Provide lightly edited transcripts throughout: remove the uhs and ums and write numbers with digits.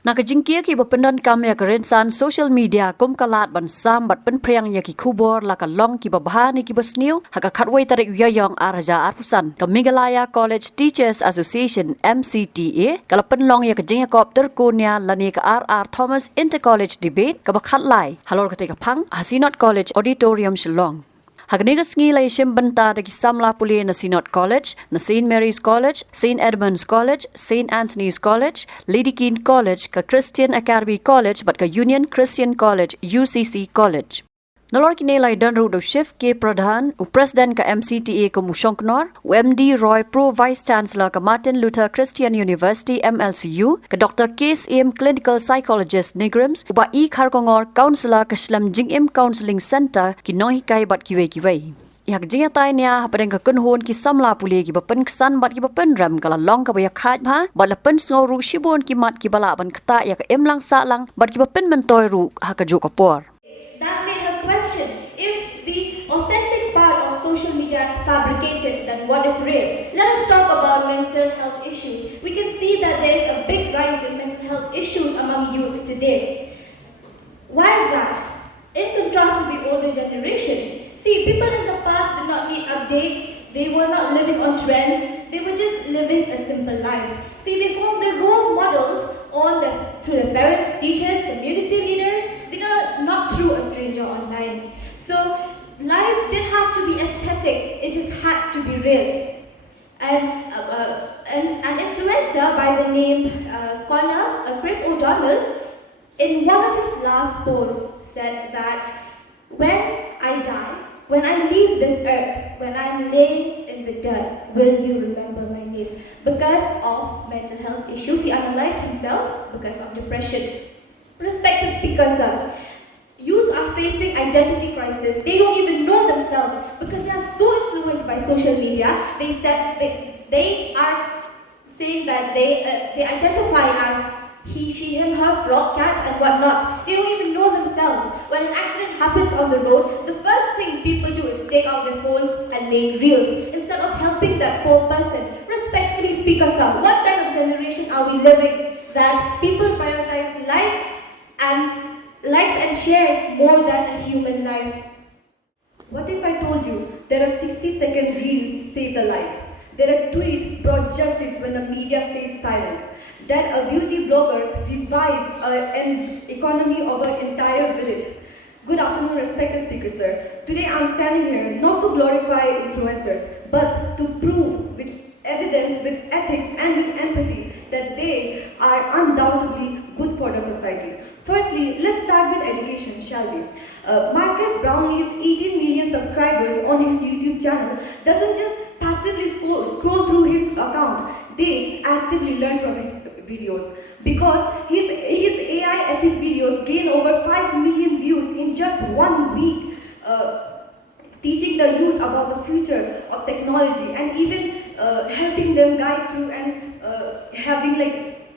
Nakajingkia ki bapendan kam ya Rynsan social media kum kalat ban sam bat pen priang ya ki Khubor la ka long ki babhani ki basniu haka khatwei tarik yayong araja arpusan ka Meghalaya College Teachers Association MCTA kala Pynlong ya ka jingakop terkunia lani ka RR Thomas Inter College debate ka bakhat lai halor ka te ka phang Hasinot College Auditorium Shillong Hagniga sngi lai Shim Bynta dagi Samla puli na Sinot College, na St. Mary's College, St. Edmunds College, St. Anthony's College, Lady Keane College, ka Christian Academy College, but ka Union Christian College, UCC College. Nalor kini lai dan ru do shift ke pradhan u president ka MCTA ka Mushonknor, u MD Roy Pro Vice Chancellor ka Martin Luther Christian University MLCU, ka Dr. Case M Clinical Psychologist Negrims, u ba Īatyrko Counselor ka Shillong Mail Counseling Center ki nohikai bat kiwei. Ihak jinga tay niya hapadeng ka kunhon ki Samla puli ki bapen kesan bat ki bapen ram kala long ka baya khat bha bat lapen sngo ru shibon ki mat ki bala ban kata ya ka emlang sa lang bat ki bapen mentoy ru ha ka jo kapor. That made her question if the authentic part of social media is fabricated, then what is real? Let us talk about mental health issues. We can see that there is a big rise in mental health issues among youths today. Why is that? In contrast to the older generation, see, people in the past did not need updates, they were not living on trends, they were just living a simple life. See, they formed their role models through their parents, teachers, community leaders, not through a stranger online. So life didn't have to be aesthetic, it just had to be real. And an influencer by the name Chris O'Donnell, in one of his last posts, said that when I die, when I leave this earth, when I'm laying in the dirt, will you remember my name? Because of mental health issues, he unalived himself because of depression. Respected speaker, sir, youths are facing identity crisis. They don't even know themselves because they are so influenced by social media. They said they are saying that they identify as he, she, him, her, frog, cats, and whatnot. They don't even know themselves. When an accident happens on the road, the first thing people do is take out their phones and make reels instead of helping that poor person. Respectfully, speaker, sir, what kind of generation are we living that people prioritize likes and shares more than a human life? What if I told you that a 60-second reel saved a life? That a tweet brought justice when the media stays silent? That a beauty blogger revived an economy of an entire village? Good afternoon, respected speaker, sir. Today I'm standing here not to glorify influencers, but to prove with evidence, with ethics and with empathy that they are undoubtedly good for the society. Firstly, let's start with education, shall we? Marcus Brownlee's 18 million subscribers on his YouTube channel doesn't just passively scroll through his account. They actively learn from his videos because his AI ethic videos gain over 5 million views in just 1 week, teaching the youth about the future of technology and even helping them guide through and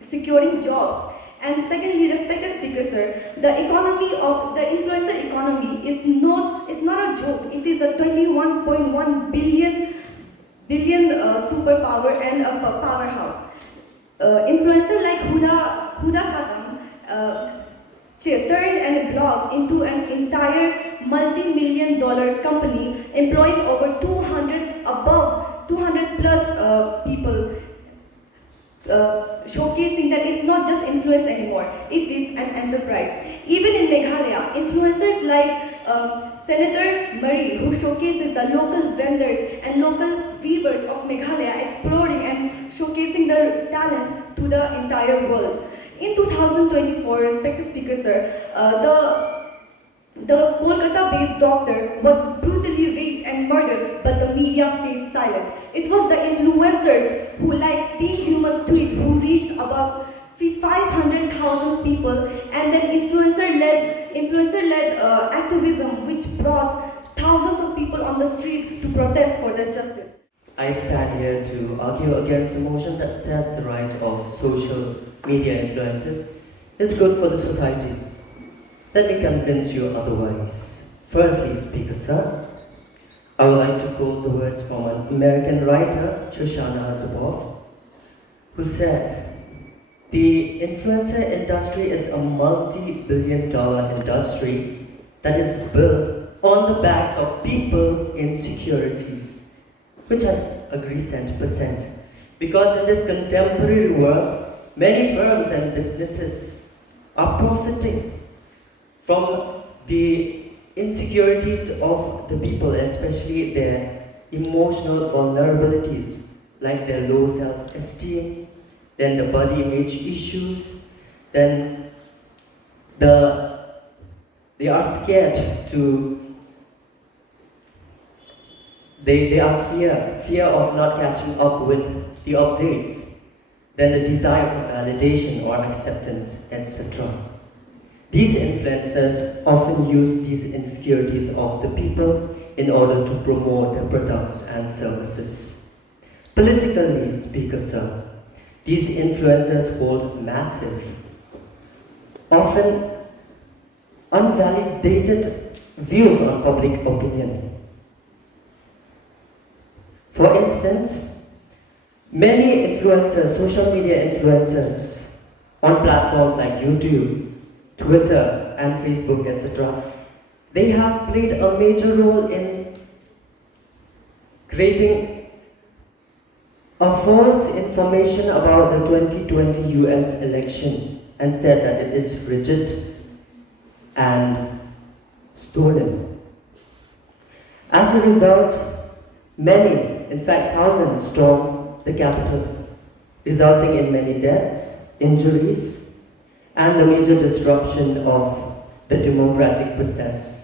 securing jobs. And secondly, respected speaker, sir, the influencer economy is not a joke. It is a 21.1 billion superpower and a powerhouse. Influencer like Huda Khatam turned a blog into an entire multi-million-dollar company, employing over 200 plus people, showcasing that it's not just influence anymore, it is an enterprise. Even in Meghalaya, influencers like Senator Murray, who showcases the local vendors and local weavers of Meghalaya, exploring and showcasing their talent to the entire world. In 2024, respected speaker, sir, the Kolkata-based doctor was brutally raped and murdered, but the media stayed silent. It was the influencers who, like Being Human's tweet, who reached about 500,000 people, and then influencer-led activism, which brought thousands of people on the street to protest for their justice. I stand here to argue against a motion that says the rise of social media influences is good for the society. Let me convince you otherwise. Firstly, Speaker Sir, I would like to quote the words from an American writer, Shoshana Zuboff, who said, The influencer industry is a multi-billion-dollar industry that is built on the backs of people's insecurities, which I agree 100%. Because in this contemporary world, many firms and businesses are profiting from the insecurities of the people, especially their emotional vulnerabilities, like their low self-esteem, then the body image issues, then they are scared to, they are fear of not catching up with the updates, then the desire for validation or acceptance, etc. These influencers often use these insecurities of the people in order to promote their products and services. Politically, Speaker Sir, these influencers hold massive, often unvalidated views on public opinion. For instance, many influencers, social media influencers on platforms like YouTube, Twitter and Facebook, etc., they have played a major role in creating a false information about the 2020 US election and said that it is rigid and stolen. As a result, many, in fact thousands, stormed the Capitol, resulting in many deaths, injuries, and a major disruption of the democratic process.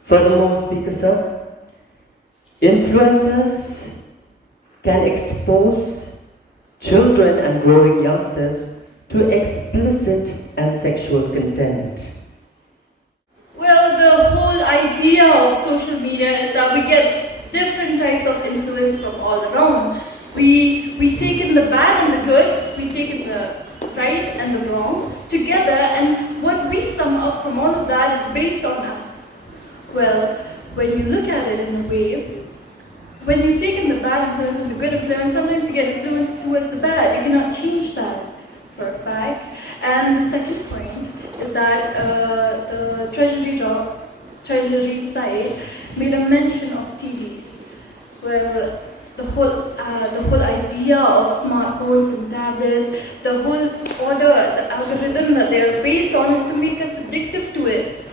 Furthermore, Speaker Sir, influencers can expose children and growing youngsters to explicit and sexual content. Well, the whole idea of social media is that we get different types of influence from all around. We take in the bad and the good, we take in the right and the wrong together, and what we sum up from all of that is based on us. Well, when you look at it in a way, when you take in the bad influence and the good influence, sometimes you get influenced towards the bad. You cannot change that for a fact. And the second point is that the Treasury side made a mention of TVs. Well, the whole idea of smartphones and tablets, the whole order, the algorithm that they're based on is to make us addictive to it.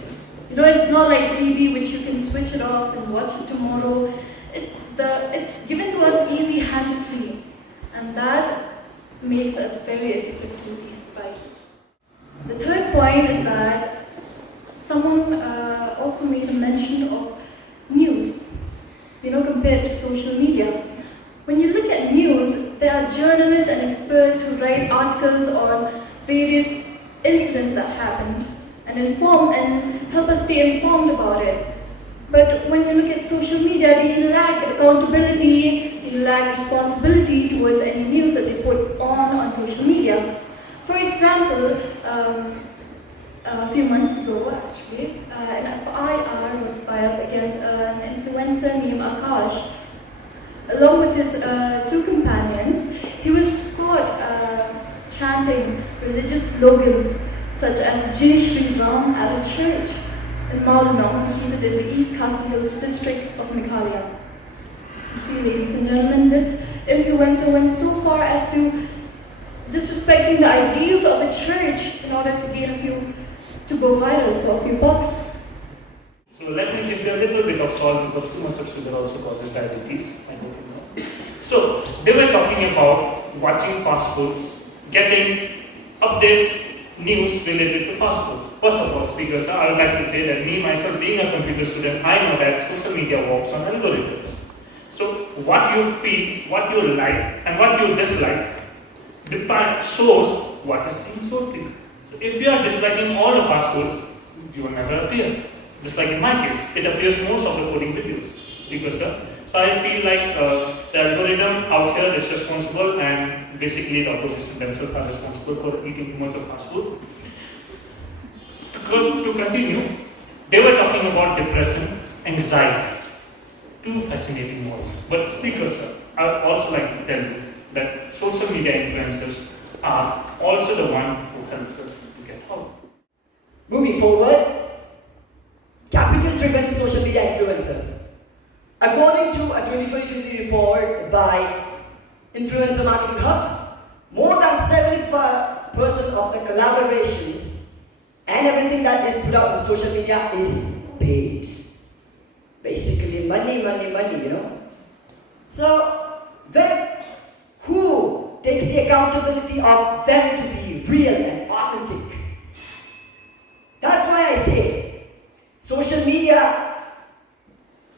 You know, it's not like TV which you can switch it off and watch it tomorrow. It's given to us easy-handedly, and that makes us very addicted to these devices. The third point is that someone also made a mention of news, you know, compared to social media. When you look at news, there are journalists and experts who write articles on various incidents that happened and inform and help us stay informed about it. But when you look at social media, they lack accountability, they lack responsibility towards any news that they put on social media. For example, a few months ago actually, an FIR was filed against an influencer named Akash. Along with his two companions, he was caught chanting religious slogans such as Jai Shri Ram at a church in Pynlong, located in the East Khasi Hills district of Meghalaya. You see, ladies and gentlemen, this influencer went so far as to disrespecting the ideals of the church in order to go viral for a few bucks. So let me give you a little bit of salt because too much of sugar also causes diabetes. I hope you know. So they were talking about watching fast foods, getting updates, news related to fast food. First of all, Speaker Sir, I would like to say that me myself being a computer student, I know that social media works on algorithms. So what you feel, what you like and what you dislike shows what is being sold to you. So if you are disliking all the fast foods, you will never appear. Just like in my case, it appears most of the coding videos. Speaker Sir. So I feel like the algorithm out here is responsible, and basically the opposition themselves are responsible for eating too much of fast food. To continue, they were talking about depression, anxiety. Two fascinating words. But Speaker Sir, I would also like to tell you that social media influencers are also the one who helps us to get out. Moving forward, capital-driven social media influencers. According to a 2023 report by Influencer Marketing Hub, more than 75% of the collaborations and everything that is put out on social media is paid. Basically, money, you know. So, then who takes the accountability of them to be real and authentic? That's why I say, social media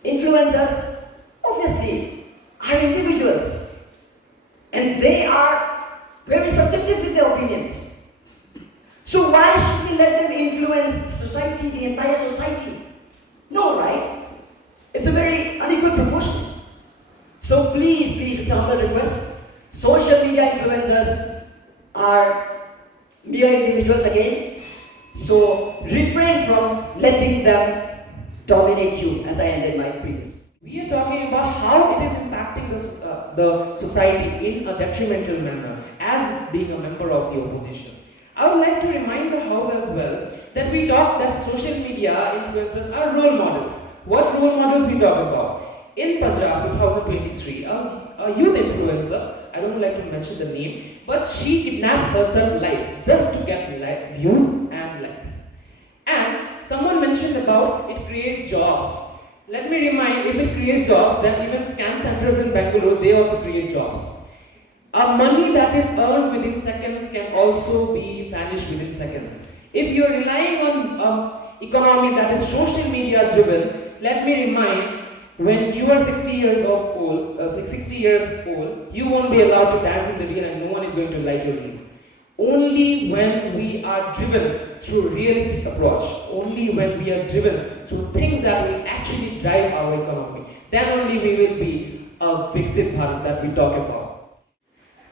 influencers obviously are individuals, and they are very subjective with their opinions. So why should we let them influence society, the entire society? No, right? It's a very unequal proportion. So please, it's a humble request. Social media influencers are mere individuals again. So refrain from letting them dominate you, as I ended my previous. We are talking about how it is impacting the society in a detrimental manner as being a member of the opposition. I would like to remind the House as well that we talk that social media influencers are role models. What role models we talk about? In Punjab 2023, a youth influencer, I don't like to mention the name, but she kidnapped herself live just to get views and likes. And someone mentioned about it creates jobs. Let me remind, if it creates jobs, then even scam centers in Bangalore, they also create jobs. Money that is earned within seconds can also be vanished within seconds. If you are relying on economy that is social media driven, let me remind, when you are 60 years old, you won't be allowed to dance in the reel and no one is going to like your reel. Only when we are driven through realistic approach, only when we are driven through things that will actually drive our economy, then only we will be a Viksit Bharat that we talk about.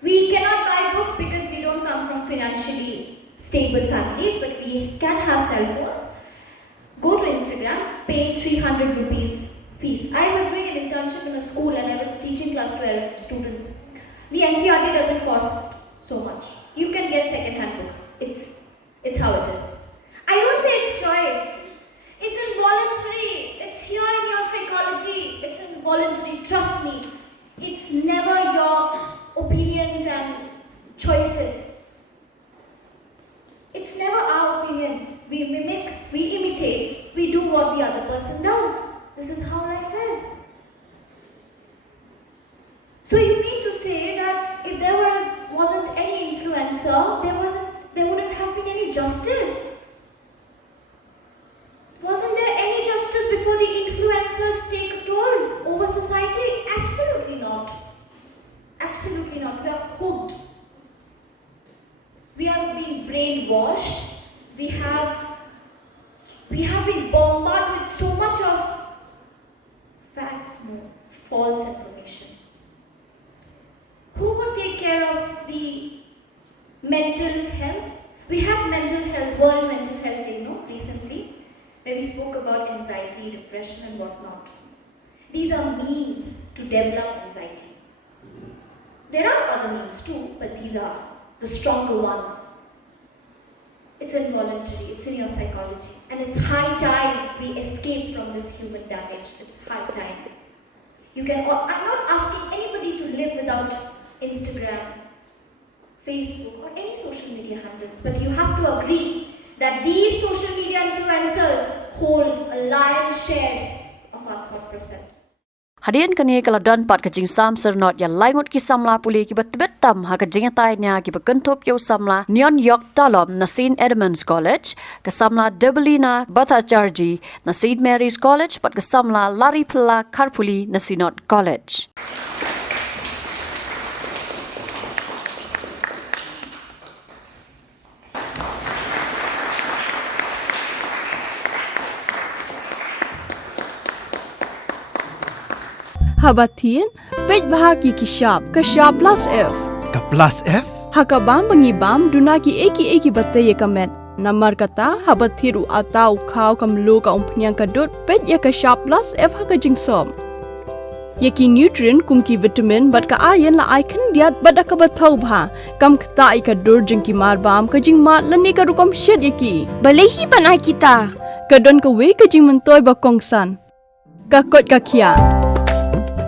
We cannot buy books because we don't come from financially stable families, but we can have cell phones. Go to Instagram, pay 300 rupees fees. I was doing an internship in a school and I was teaching class 12 students. The MCTA doesn't cost so much. You can get second-hand books. It's how it is. I don't say it's choice. It's involuntary. It's here in your psychology. It's involuntary. Trust me. It's never your opinions and choices. It's never our opinion. We mimic, we imitate, we do what the other person does. This is how life is. So you mean to say that if there wasn't any influencer, there wouldn't have been any justice? Wasn't there any justice before the influencers take a toll over society? Absolutely not. Absolutely not. We are hooked. We are being brainwashed. We have been bombarded with so much of facts, false information. Who would take care of the mental health? We had World Mental Health Day, recently, where we spoke about anxiety, depression and whatnot. These are means to develop anxiety. There are other means too, but these are the stronger ones. It's involuntary, it's in your psychology. And it's high time we escape from this human damage. It's high time. I'm not asking anybody to live without Instagram, Facebook, or any social media handles, but you have to agree that these social media influencers hold a lion's share of our thought process. Hadian kani kaladon pat kajing sam sernot ya laingot ki Samla puli ki bet tam ha kajing tainya ki bekentop yo Samla Neon York Talom na St Edmunds College ka Samla Dublina Batacharji na St Mary's College pat ka Samla Lari Pla Karpuli na Sinot College. Habatin, pej bahagi kishab, kashab plus F. Ka plus F? Hakabam bangibam, dunaki eki bataye kamet. Namar kata, habatiru atau kau kamlu ka umpnyang kadut, pej ya kashab plus F hakajing som. Yaki nutrient kum ki vitamin bat ka iron la icon diat bat ka bathau bha kam khta I ka dur jing ki mar bam ka jing ma lani ka rukom shed yaki Balehi banai kita. ka don ka we ka jing mentoy ba kongsan ka kot ka khia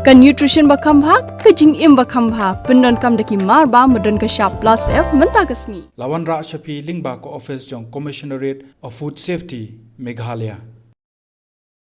ka nutrition ba kham bha ka jing im ba kham bha pindon kam daki mar ba modon ka sharp plus f menta kasni Lawan Ra Shafi Lingba ko office jong Commissionerate of Food Safety Meghalaya